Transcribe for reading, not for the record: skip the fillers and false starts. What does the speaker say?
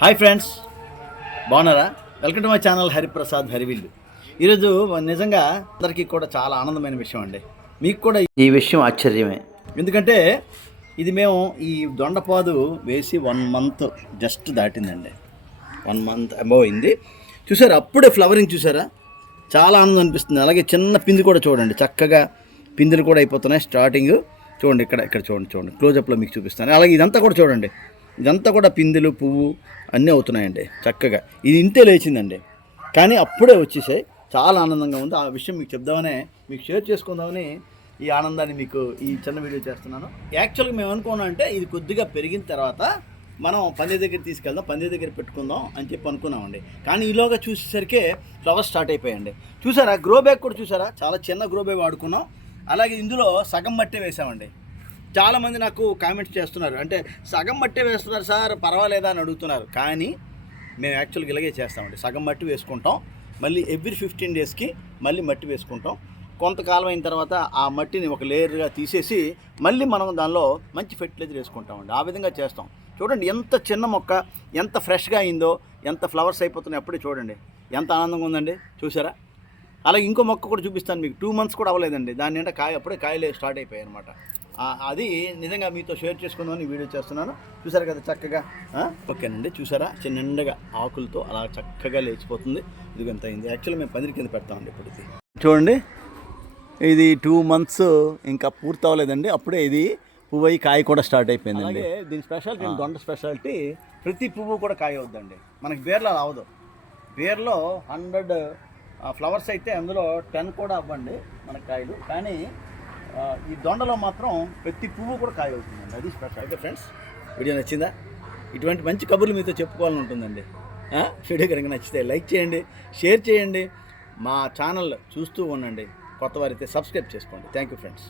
Hi friends, బాగున్నారా? Welcome to my channel Hariprasad హరివిల్లు. ఈరోజు నిజంగా అందరికీ కూడా చాలా ఆనందమైన విషయం అండి. మీకు కూడా ఈ విషయం ఆశ్చర్యమే. ఎందుకంటే ఇది మేము ఈ దొండపాదు వేసి 1 month జస్ట్ దాటిందండి. 1 month అయింది. చూసారా, అప్పుడే ఫ్లవరింగ్ చూసారా, చాలా ఆనందం అనిపిస్తుంది. అలాగే చిన్న పిండి కూడా చూడండి, చక్కగా పిందులు కూడా అయిపోతున్నాయి. స్టార్టింగ్ చూడండి, ఇక్కడ చూడండి క్లోజప్లో మీకు చూపిస్తాను. అలాగే ఇదంతా కూడా చూడండి, ఇదంతా కూడా పిందులు పువ్వు అన్నీ అవుతున్నాయండి. చక్కగా ఇది ఇంతే లేచిందండి, కానీ అప్పుడే వచ్చేసాయి. చాలా ఆనందంగా ఉంది. ఆ విషయం మీకు చెప్దామనే, మీకు షేర్ చేసుకుందామని ఈ ఆనందాన్ని మీకు ఈ చిన్న వీడియో చేస్తున్నాను. యాక్చువల్గా మేము అనుకున్నాం అంటే ఇది కొద్దిగా పెరిగిన తర్వాత మనం పందిరి దగ్గర తీసుకెళ్దాం, పందిరి దగ్గర పెట్టుకుందాం అని చెప్పి అనుకున్నామండి. కానీ ఈలోగా చూసేసరికి ఫ్లవర్స్ స్టార్ట్ అయిపోయాయండి. చూసారా, గ్రో బ్యాగ్ కూడా చూసారా, చాలా చిన్న గ్రో బ్యాగ్ వాడుకున్నాం. అలాగే ఇందులో సగం మట్టే వేసామండి. చాలామంది నాకు కామెంట్స్ చేస్తున్నారు, అంటే సగం మట్టే వేస్తున్నారు సార్, పర్వాలేదా అని అడుగుతున్నారు. కానీ మేము యాక్చువల్గా ఇలాగే చేస్తామండి, సగం మట్టి వేసుకుంటాం, మళ్ళీ ఎవ్రీ 15 daysకి మళ్ళీ మట్టి వేసుకుంటాం. కొంతకాలం అయిన తర్వాత ఆ మట్టిని ఒక లేయర్గా తీసేసి మళ్ళీ మనం దానిలో మంచి ఫెర్టిలైజర్ వేసుకుంటామండి. ఆ విధంగా చేస్తాం. చూడండి ఎంత చిన్న మొక్క ఎంత ఫ్రెష్గా అయిందో, ఎంత ఫ్లవర్స్ అయిపోతున్నాయి అప్పుడే. చూడండి ఎంత ఆనందంగా ఉందండి, చూసారా? అలాగే ఇంకో మొక్క కూడా చూపిస్తాను మీకు. 2 months కూడా అవ్వలేదండి, దాని అంటే అప్పుడే కాయలు స్టార్ట్ అయిపోయాయి అనమాట. అది నిజంగా మీతో షేర్ చేసుకుందామని వీడియో చేస్తున్నాను. చూసారా కదా చక్కగా, ఓకేనండి. చూసారా, చిన్నగా ఆకులతో అలా చక్కగా లేచిపోతుంది. ఇది ఎంత అయింది. యాక్చువల్లీ మేము పందిరి కింద పెడతామండి ఇప్పటికి. చూడండి, ఇది 2 months ఇంకా పూర్తి అవ్వలేదండి, అప్పుడే ఇది పువ్వు అయ్యి కాయ కూడా స్టార్ట్ అయిపోయిందండి. దీని స్పెషాలిటీ, దొండ స్పెషాలిటీ, ప్రతి పువ్వు కూడా కాయ అవుద్దండి. మనకి బేర్లో అలా అవదు. బేర్లో 100 ఫ్లవర్స్ అయితే అందులో 10 కూడా అవ్వండి మనకి కాయలు. కానీ ఈ దొండలో మాత్రం ప్రతి పువ్వు కూడా కాయ అవుతుందండి. అది స్పెషల్. అయితే ఫ్రెండ్స్, వీడియో నచ్చిందా? ఇటువంటి మంచి కబుర్లు మీతో చెప్పుకోవాలని ఉంటుందండి. వీడియో కనుక నచ్చితే లైక్ చేయండి, షేర్ చేయండి, మా ఛానల్ చూస్తూ ఉండండి. కొత్త వారైతే సబ్స్క్రైబ్ చేసుకోండి. Thank you friends.